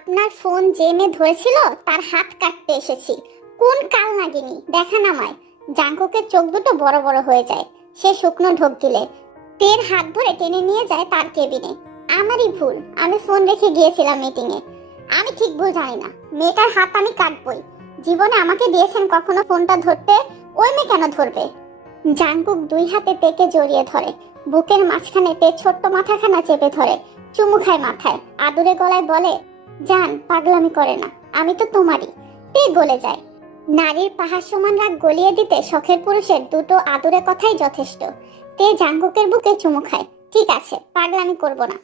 আপনার ফোন যে মেয়ে ধরেছিল তার হাত কাটতে এসেছি। কোন কাল নাগিনি দেখান আমায়। জাঙ্কুকের চোখ দুটো বড় বড় হয়ে যায়। সে শুকনো ঢোক গিলে তের হাত ধরে টেনে নিয়ে যায় তার কেবিনে। আমারই ভুল, আমি ফোন রেখে গিয়েছিলাম মিটিংয়ে। আমি ঠিক ভুল জানি না, মেয়েটার হাত আমি কাটবই। জীবনে আমাকে দিয়েছেন কখনো ফোনটা ধরতে, ওই মেয়ে কেন ধরবে? জাঙ্কুক দুই হাতে তেকে জড়িয়ে ধরে, বুকের মাঝখানে তে ছোট্ট মাথাখানা চেপে ধরে, চুমু খায় মাথায়, আদুরে গলায় বলে, জান পাগলামি করে না, আমি তো তোমারই। তে গলে যায়। নারীর পাহাড় সমান রাগ গলিয়ে দিতে শখের পুরুষের দুটো আদুরে কথাই যথেষ্ট। তে জাঙ্কুকের বুকে চুমু খায়। ঠিক আছে, পাগলামি করব না।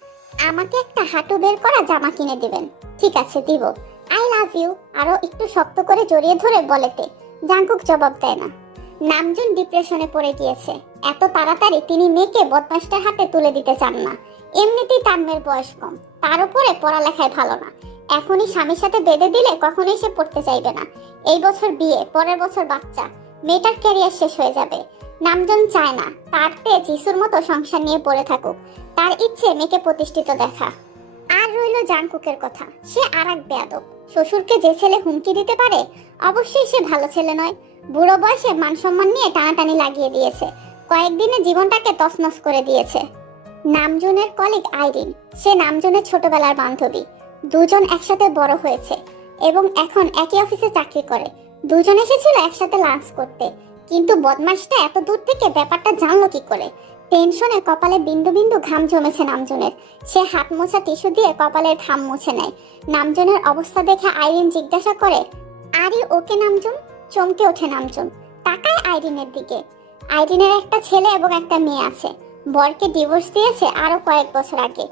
আমাকে একটা হাঁটু বের করা জামা কিনে দিবেন। ঠিক আছে দিব। আই লাভ ইউ আরো একটু শক্ত করে জড়িয়ে ধরে বলে তে। জাঙ্কুক জবাব দেয় না। নামজুন ডিপ্রেশনে পড়ে গিয়েছে। এত তাড়াতাড়ি তিনি মেয়েকে বদমাশটার হাতে তুলে দিতে চান না। এমনিতেই তার মেয়ের বয়স কম, তার উপরে পড়ালেখায় ভালো না। এখনই স্বামীর সাথে বেঁধে দিলে কখনোই সে পড়তে চাইবে না। এই বছর বিয়ে, পরের বছর বাচ্চা, মেয়েটার ক্যারিয়ার শেষ হয়ে যাবে। নামজন চায় না তার তে যিশুর মতো সংসার নিয়ে পড়ে থাকুক। তার ইচ্ছে মেয়েকে প্রতিষ্ঠিত দেখা। আর রইল জাঙ্কুকের কথা, সে আর এক বেয়াদব। শ্বশুরকে যে ছেলে হুমকি দিতে পারে, অবশ্যই সে ভালো ছেলে নয়। বুড়ো বয়সে মান সম্মান নিয়ে টানাটানি লাগিয়ে দিয়েছে, কয়েকদিনে জীবনটাকে তছনছ করে দিয়েছে। নামজনের কলিগ আইরিন, সে নামজনের ছোটবেলার বান্ধবী। দুজন একসাথে বড় হয়েছে এবং এখন একই অফিসে চাকরি করে। দুজন এসেছিল একসাথে লাঞ্চ করতে, কিন্তু বদমাশটা এত দূর থেকে ব্যাপারটা জানলো কি করে? টেনশনে কপালে বিন্দু বিন্দু ঘাম জমেছে নামজনের। সে হাত মোছা টিস্যু দিয়ে কপালের ঘাম মুছে নেয়। নামজনের অবস্থা দেখে আইরিন জিজ্ঞাসা করে, আরে ওকে নামজন? চমকে ওঠে নামজন, তাকায় আইরিনের দিকে। আইরিনের একটা ছেলে এবং একটা মেয়ে আছে। বরকে ডিভোর্স দিয়েছে আরো কয়েক বছর আগে।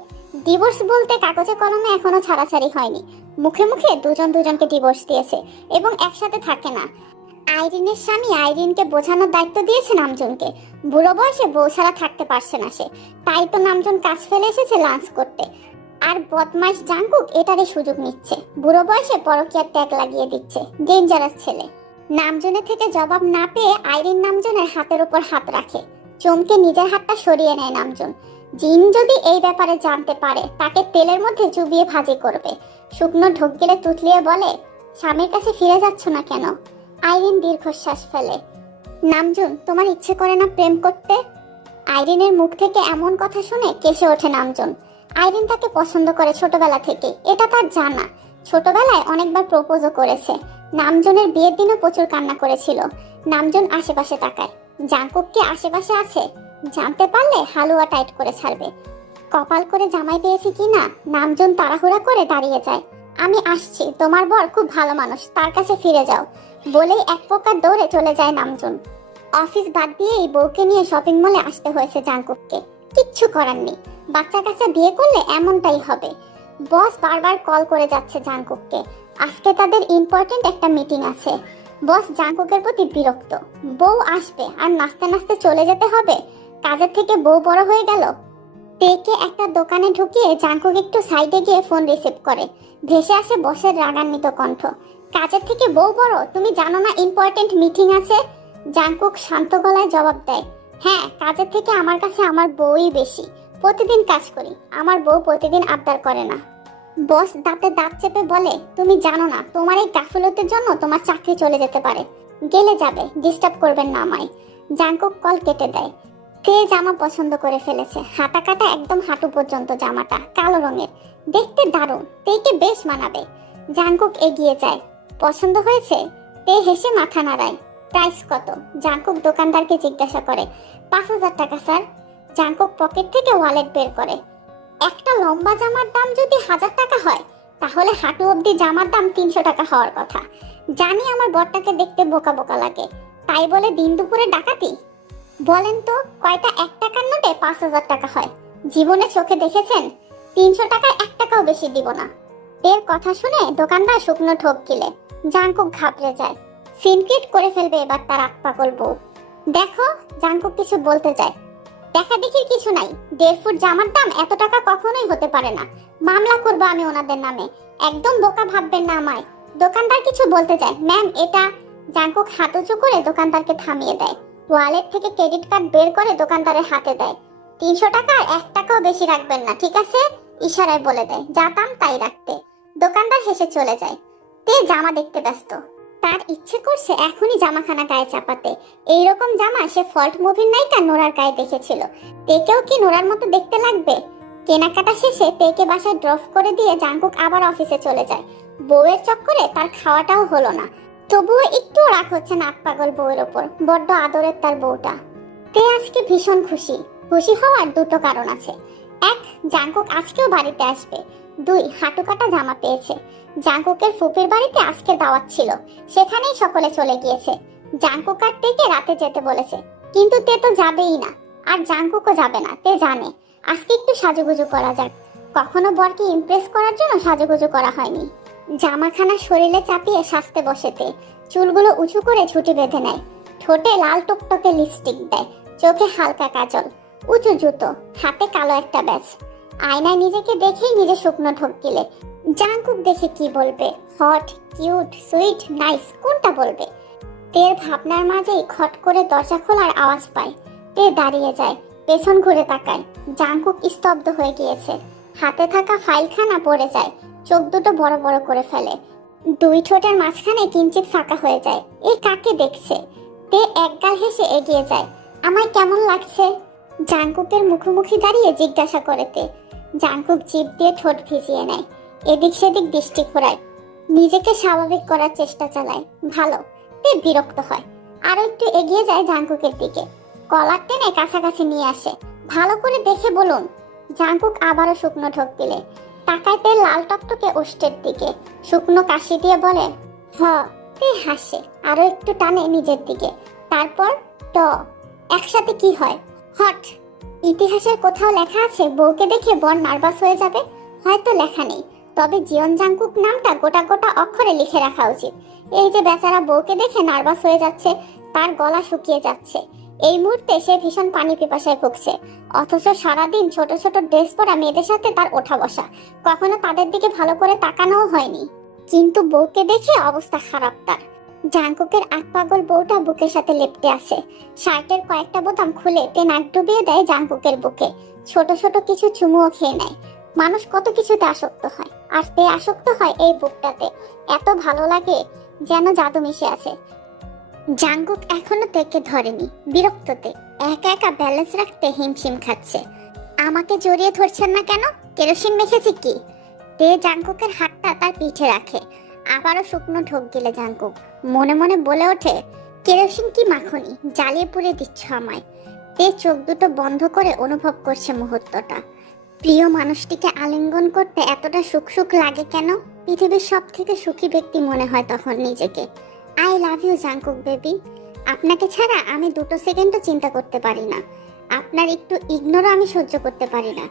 ডিভোর্স বলতে কাগজে কলমে এখনো ছাড়াছাড়ি হয়নি, মুখে মুখে দুজন দুজনকে ডিভোর্স দিয়েছে এবং একসাথে থাকে না। আইরিনের স্বামী আইরিনকে বোঝানোর দায়িত্ব দিয়েছে নামজনকে। বুড়ো বয়সে বউ ছাড়া থাকতে পারছে না সে, তাই তো নামজন কাজ ফেলে এসেছে লাঞ্চ করতে। আর বদমাশ জাঙ্কুক এটারই সুযোগ নিচ্ছে, বুড়ো বয়সে পরকীয়ার ট্যাগ লাগিয়ে দিচ্ছে। ডেঞ্জারাস ছেলে। নামজনের থেকে জবাব না পেয়ে আইরিন নামজনের হাতের উপর হাত রাখে। চমকে নিজের হাতটা সরিয়ে নেয় নামজন। জিন যদি এই ব্যাপারে জানতে পারে, তাকে তেলের মধ্যে চুবিয়ে ভাজি করবে। শুকনো ঢোক গেলে তুতলিয়ে বলে, স্বামীর কাছে ফিরে যাচ্ছ না কেন? আইরিন দীর্ঘশ্বাস ফেলে। নামজুন, তোমার ইচ্ছে করে না প্রেম করতে? আইরিনের মুখ থেকে এমন কথা শুনে কেসে ওঠে নামজন। আইরিন তাকে পছন্দ করে ছোটবেলা থেকে, এটা তার জানা। ছোটবেলায় অনেকবার প্রপোজও করেছে। নামজনের বিয়ের দিনও প্রচুর কান্না করেছিল। নামজন আশেপাশে তাকায়। জাঙ্কুক কি আশেপাশে আছে? জানতে পারলে হালুয়া টাইট করে ছাড়বে। কপাল করে জামাই পেয়েছি কিনা? নামজন তাড়াহুড়া করে দাঁড়িয়ে যায়। আমি আসছি, তোমার বর খুব ভালো মানুষ, তার কাছে ফিরে যাও বলেই এক প্রকার দৌড়ে চলে যায় নামজন। অফিস বাদ দিয়েই বউকে নিয়ে শপিং মলে আসতে হয়েছে জাঙ্কুককে। কিচ্ছু করার নেই, বাচ্চা কাচ্চা বিয়ে করলে এমনটাই হবে। বস বারবার কল করে যাচ্ছে জাঙ্কুককে। আজকে তাদের ইম্পর্টেন্ট একটা মিটিং আছে। বস জাঙ্কুকের প্রতি বিরক্ত। বউ আসবে আর নাচতে নাচতে চলে যেতে হবে? কাজের থেকে বউ বড় হয়ে গেল। তেকে একটা দোকানে ঢুকিয়ে জাঙ্কুক একটু সাইডে গিয়ে ফোন রিসিভ করে। ভেসে আসে বসের রাগান্বিত কণ্ঠ, কাজের থেকে বউ বড়? তুমি জানো না ইম্পর্টেন্ট মিটিং আছে? জাঙ্কুক শান্ত গলায় জবাব দেয়, হ্যাঁ, কাজের থেকে আমার কাছে আমার বউই বেশি। প্রতিদিন কাজ করি, আমার বউ প্রতিদিন আবদার করে না। বস দাঁতে দাঁত চেপে বলে, তুমি জানো না তোমার এই গাফিলতির জন্য তোমার চাকরি চলে যেতে পারে। গেলে যাবে, ডিস্টার্ব করবেন না আমায়। জাঙ্কুক কল কেটে দেয়। তে জামা পছন্দ করে ফেলেছে। হাতা কাটা একদম হাঁটু পর্যন্ত জামাটা, কালো রঙের, দেখতে দারুণ, তেকে বেশ মানাবে। জাঙ্কুক এগিয়ে যায়। পছন্দ হয়েছে? তে হেসে মাথা নাড়ায়। প্রাইস কত? জাঙ্কুক দোকানদারকে জিজ্ঞাসা করে। 5,000 টাকা স্যার। জাঙ্কুক পকেট থেকে ওয়ালেট বের করে। একটা লম্বা জামার দাম যদি 1000 টাকা হয়, তাহলে হাঁটু অবধি জামার দাম 300 টাকা হওয়ার কথা। জানি আমার বরটাকে দেখতে বোকা বোকা লাগে, তাই বলে দিন দুপুরে ডাকাতি? বলেন তো, কয়টা 1 টাকার নোটে 5,000 টাকা হয়? জীবনে চোখে দেখেছেন? 300 টাকায় 1 টাকাও বেশি দিব না। এর কথা শুনে দোকানদার শুকনো ঠোক গিলে। জাঙ্কুক ঘাবড়ে যায়। সিনক্রেট করে ফেলবে এবার তার আকপাকল বউ। দেখো, জাঙ্কুক কিছু বলতে যায়। দেখা দেখির কিছু নাই। 1.5 ফুট জামার দাম এত টাকা কখনোই হতে পারে না। মামলা করবো আমি ওনাদের নামে। একদম বোকা ভাববেন না আমায়। দোকানদার কিছু বলতে যায়। ম্যাম, এটা। জাঙ্কুক হাত উঁচু করে দোকানদারকে থামিয়ে দেয়। ওয়ালেট থেকে ক্রেডিট কার্ড বের করে দোকানদারের হাতে দেয়। 300 টাকা 1 টাকাও বেশি রাখবেন না, ঠিক আছে? ইশারায় বলে দেয়, যা দাম তাই রাখতে। দোকানদার হেসে চলে যায়। তে জামা দেখতে ব্যস্ত। তার ইচ্ছে করছে এখনই জামাখানা গায়ে চাপাতে। এইরকম জামা সে ফল্ট মুভির নায়িকা নোরার গায়ে দেখেছিল। তেকেও কি নোরার মতো দেখতে লাগবে? কেনাকাটা শেষে তেকে বাসায় ড্রপ করে দিয়ে জাঙ্কুক আবার অফিসে চলে যায়। বউয়ের চক্করে তার খাওয়াটাও হলো না। তবুও একটু রাগ হচ্ছে নাক পাগল বউয়ের ওপর। বড্ড আদরের তার বউটা। তে আজকে ভীষণ খুশি। খুশি হওয়ার দুটো কারণ আছে। এক, জাঙ্কুক আজকেও বাড়িতে আসবে। দুই, হাঁটু কাটা জামা পেয়েছে। জাঙ্কুকের ফুপির বাড়িতে আজকে দাওয়াত ছিল, সেখানেই সকলে চলে গিয়েছে। জাঙ্কুক আর তেকে রাতে যেতে বলেছে, কিন্তু তে তো যাবেই না। আর জাঙ্কুকও যাবে না, তে জানে। আজকে একটু সাজুগুজু করা যাক। কখনো বরকে ইমপ্রেস করার জন্য সাজুগুজু করা হয়নি। জামাখানা শরীরে চাপিয়ে সাজতে বসে তে। চুলগুলো উঁচু করে ঝুঁটি বেঁধে নেয়। ঠোঁটে লাল টকটকে লিপস্টিক দেয়, চোখে হালকা কাজল, উঁচু জুতো, হাতে কালো একটা ব্যাজ। আয়নায় নিজেকে দেখেই নিজে শুকনো ঢোক গিলে। জাঙ্কুক দেখে কি বলবে? হট, কিউট, সুইট, নাইস, কোনটা বলবে? তের ভাবনার মাঝেই খট করে দরজা খোলার আওয়াজ পায়। তে দাঁড়িয়ে যায়, পেছন ঘুরে তাকায়। জাঙ্কুক স্তব্ধ হয়ে গিয়েছে। হাতে থাকা ফাইলখানা পড়ে যায়। চোখ দুটো বড় বড় করে ফেলে। দুই ঠোঁটের মাঝখানে কিঞ্চিত ফাঁকা হয়ে যায়। এ কাকে দেখছে? তে একগাল হেসে এগিয়ে যায়। আমায় কেমন লাগছে? জাঙ্কুকের মুখোমুখি দাঁড়িয়ে জিজ্ঞাসা করে তে। জাঙ্কুক জিভ দিয়ে ঠোঁট ভিজিয়ে নেয়, এদিক সেদিক দৃষ্টি ঘোরায়, নিজেকে স্বাভাবিক করার চেষ্টা চালায়। ভালো। তে বিরক্ত হয়, আরো একটু এগিয়ে যায় জাঙ্কুকের দিকে। কলার টেনে কাছাকাছি নিয়ে আসে। ভালো করে দেখে বলুন। জাঙ্কুক আবারও শুকনো ঢোক দিলে। তাকায় তে লাল টকটকে ওষ্ঠের দিকে। শুকনো কাশি দিয়ে বলে, হ। তে হাসে, আরো একটু টানে নিজের দিকে। তারপর ট। একসাথে কি হয়? হট। ইতিহাসের কোথাও লেখা আছে বউকে দেখে বর নার্ভাস হয়ে যাবে? হয়তো লেখা নেই, তবে জিয়ন জাঙ্কুক নামটা গোটা গোটা অক্ষরে লিখে রাখা উচিত। এই যে বেচারা বউকে দেখে নার্ভাস হয়ে যাচ্ছে, তার গলা শুকিয়ে যাচ্ছে। এই মুহূর্তে সে ভীষণ পানি পিপাসায় ভুগছে। অথচ সারাদিন ছোট ছোট ড্রেস পরা মেয়েদের সাথে তার ওঠা বসা, কখনো তাদের দিকে ভালো করে তাকানোও হয়নি। কিন্তু বউকে দেখে অবস্থা খারাপ তার। জাঙ্কুকের আট পাগল বউটা বুকের সাথে লেপ্টে আছে। শার্টের কয়েকটা বোতাম খুলে তে নাক ডুবিয়ে দেয় জাঙ্কুকের বুকে। ছোট ছোট কিছু চুমুও খেয়ে নেয়। মানুষ কত কিছুতে আসক্ত হয়, আর তে আসক্ত হয় এই বুকটাতে। এত ভালো লাগে, যেন জাদু মিশে আছে। জাঙ্কুক এখনো তেকে ধরেনি। বিরক্ততে একা একা ব্যালেন্স রাখতে হিমশিম খাচ্ছে। আমাকে জড়িয়ে ধরছেন না কেন? কেরোসিন মেখেছি কি? তে জাঙ্কুকের হাতটা তার পিঠে রাখে। আবারও শুকনো ঢোক গিলে জাঙ্কুক মনে মনে বলে ওঠে, কেরোসিন কি মাখনি, জ্বালিয়ে পুড়ে দিচ্ছ আমায়। তে চোখ দুটো বন্ধ করে অনুভব করছে মুহূর্তটা। প্রিয় মানুষটিকে আলিঙ্গন করতে এতটা সুখ সুখ লাগে কেন? পৃথিবীর সব থেকে সুখী ব্যক্তি মনে হয় তখন নিজেকে। I love you Jungkook baby. আপনাকে ছাড়া আমি দুটো সেকেন্ডও চিন্তা করতে পারি না। আপনার একটু ইগনোরও আমি সহ্য করতে পারি না।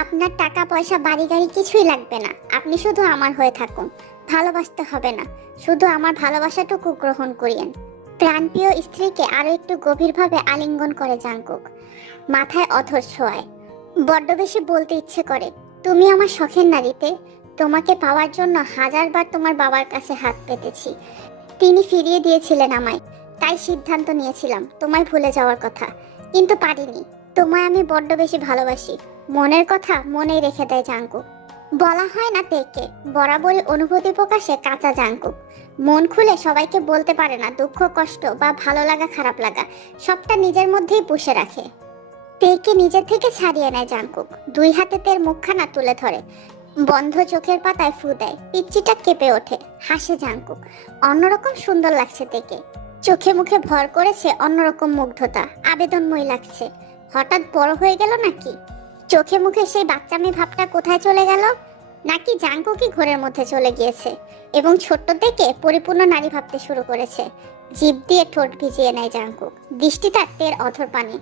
আপনার টাকা পয়সা বাড়ি গাড়ি কিছুই লাগবে না। আপনি শুধু আমার হয়ে থাকুন। ভালোবাসতে হবে না, শুধু আমার ভালোবাসাটুকু গ্রহণ করিয়েন। প্রাণপ্রিয় স্ত্রীকে আরো একটু গভীরভাবে আলিঙ্গন করে জাঙ্কুক। মাথায় অধর ছোঁয়ায়। বড্ড বেশি বলতে ইচ্ছে করে, তুমি আমার শখের নারীতে। তোমাকে পাওয়ার জন্য হাজারবার তোমার বাবার কাছে হাত পেতেছি। তিনি ফিরিয়ে দিয়েছিলেন আমায়, তাই সিদ্ধান্ত নিয়েছিলাম তোমায় ভুলে যাওয়ার কথা, কিন্তু পারিনি। তোমায় আমি বড্ড বেশি ভালোবাসি। মনের কথা মনেই রেখে দেয় জাঙ্কুক। বলা হয় না তেকে, বরাবরই অনুভূতি প্রকাশে কাঁচা জাঙ্কুক। মন খুলে সবাইকে বলতে পারে না। দুঃখ, কষ্ট বা ভালো লাগা, খারাপ লাগা সবটা নিজের মধ্যেই পুষে রাখে। তেকে নিজের থেকে ছাড়িয়ে নেয় জাঙ্কুক। দুই হাতে তের মুখখানা তুলে ধরে, বন্ধ চোখের পাতায় ফু দেয়। পিচ্চিটা কেঁপে ওঠে, হাসে জাঙ্কুক। অন্যরকম সুন্দর লাগছে তেকে। চোখে মুখে ভর করেছে অন্যরকম মুগ্ধতা। আবেদনময় লাগছে। হঠাৎ বড় হয়ে গেল নাকি? চোখে মুখে সেই বাচ্চামি ভাবটা কোথায় চলে গেল? নাকি জাঙ্কুকই ঘোরের মধ্যে চলে গিয়েছে এবং ছোট্ট থেকে পরিপূর্ণ নারী ভাবতে শুরু করেছে? জিভ দিয়ে ঠোঁট ভিজিয়ে নেয় জাঙ্কুক। দৃষ্টি তার তের অধর পানে।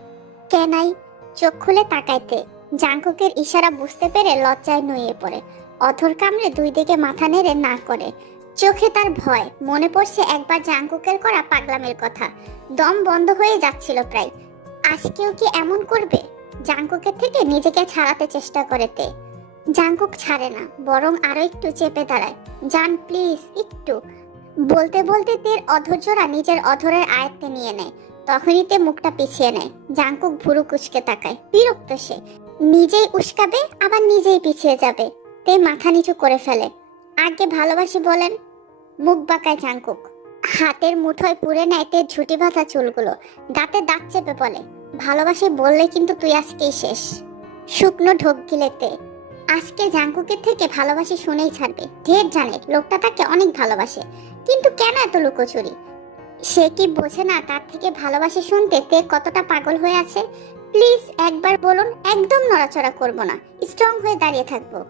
কেনাই চোখ খুলে তাকাইতে জাঙ্কুকের ইশারা বুঝতে পেরে লজ্জায় নুয়ে পড়ে। অধর কামড়ে দুই দিকে মাথা নেড়ে না করে। চোখে তার ভয়। মনে পড়ছে একবার জাঙ্কুকের করা পাগলামের কথা। দম বন্ধ হয়ে যাচ্ছিল প্রায়। আজকেও কি এমন করবে? জাঙ্কুকের থেকে নিজেকে ছাড়াতে চেষ্টা করেতে জাঙ্কুক ছাড়ে না, বরং আরো একটু চেপে দাঁড়ায়। জান প্লিজ, একটু। বলতে বলতে তের অধৈর্যরা নিজের অধরের আয়ত্তে নিয়ে নেয়। তখনই তে মুখটা পিছিয়ে নেয়। জাঙ্কুক ভুরু কুচকে তাকায়। বিরক্ত সে। নিজেই উস্কাবে, আবার নিজেই পিছিয়ে যাবে। তে মাথা নিচু করে ফেলে। আগে ভালোবাসি বলেন। মুখ বাঁকায় জাঙ্কুক, হাতের মুঠোয় পুড়ে নেয় তের ঝুঁটি বাঁধা চুলগুলো, দাঁতে দাঁত চেপে বলে, ভালোবাসি বললে কিন্তু তুই আজকেই শেষ। শুকনো ঢোক গিলেতে আজকে জাঙ্কুকের থেকে ভালোবাসি শুনেই ছাড়বে। ঢের জানে লোকটা তাকে অনেক ভালোবাসে, কিন্তু কেন এত লুকোচুরি? সে কি বোঝে না তার থেকে ভালোবাসি শুনতে তে কতটা পাগল হয়ে আছে? প্লিজ একবার বলুন, একদম নড়াচড়া করব না, স্ট্রং হয়ে দাঁড়িয়ে থাকবো।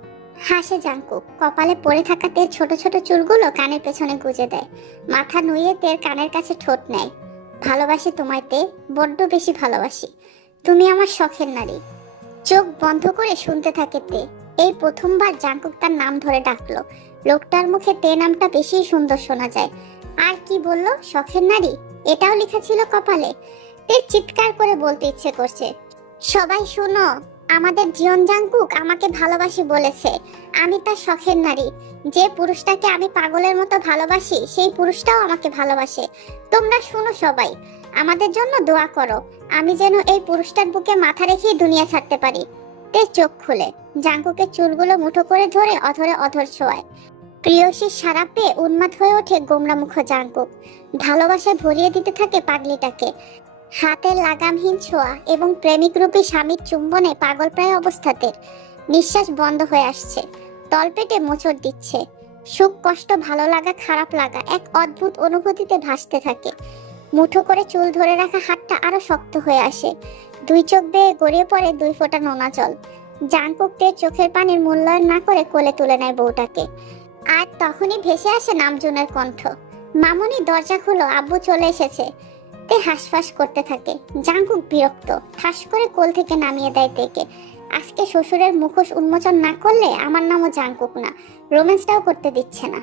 হাসে জাঙ্কুক, কপালে পড়ে থাকা তের ছোট ছোট চুলগুলো কানের পেছনে গুজে দেয়, মাথা নুয়ে তের কানের কাছে ঠোঁট নেয়। ভালোবাসি তোমায় তে, বড্ড বেশি ভালোবাসি। তুমি আমার শখের নারী। চোখ বন্ধ করে শুনতে থাকে তে। এই প্রথমবার জাঙ্কুক তার নাম ধরে ডাকলো। লোকটার মুখে তে নামটা বেশি সুন্দর শোনা যায়। আর কি বললো? শখের নারী? এটাও লেখা ছিল কপালে। তে চিৎকার করে বলতে ইচ্ছে করছে, সবাই শোনো, আমাদের জীবন জাঙ্কুক আমাকে ভালোবাসি বলেছে। আমি তার শখের নারী। যে পুরুষটাকে আমি পাগলের মতো ভালোবাসি সেই পুরুষটাও আমাকে ভালোবাসে। তোমরা শুনো সবাই, আমাদের জন্য দোয়া করো, আমি যেন এই পুরুষটার বুকে মাথা রেখেই দুনিয়া ছাড়তে পারি। তে চোখ খুলে জাঙ্কুকের চুলগুলো মুঠো করে ধরে অধরে অধর ছোঁয়ায়। প্রিয়সীর সারা পেয়ে উন্মাদ হয়ে ওঠে গোমরা মুখ জাঙ্কুক। ভালোবাসায় ভরিয়ে দিতে থাকে পাগলিটাকে। হাতের লাগামহীন ছোঁয়া এবং প্রেমিক রূপী স্বামীর চুম্বনে পাগল প্রায় অবস্থাতে নিঃশ্বাস বন্ধ হয়ে আসছে। তলপেটে মোচড় দিচ্ছে। সুখ, কষ্ট, ভালো লাগা, খারাপ লাগা এক অদ্ভুত অনুভূতিতে ভাসতে থাকে। মুঠো করে চুল ধরে রাখা হাতটা আরো শক্ত হয়ে আসে। দুই চোখ বেয়ে গড়িয়ে পড়ে দুই ফোঁটা নোনা জল। জাঙ্কুক তে চোখের পানির মূল্যায়ন না করে কোলে তুলে নেয় বউটাকে। আর তখনই ভেসে আসে নামজুনের কণ্ঠ, মামুনি দরজা খুলো, আব্বু চলে এসেছে। তে হাঁসফাঁস করতে থাকে। জাঙ্কুক বিরক্ত, ঠাস করে কোল থেকে নামিয়ে দেয় তেকে। আজকে শ্বশুরের মুখোশ উন্মোচন না করলে আমার নামও জাঙ্কুক না, রোম্যান্সটাও করতে দিচ্ছে না।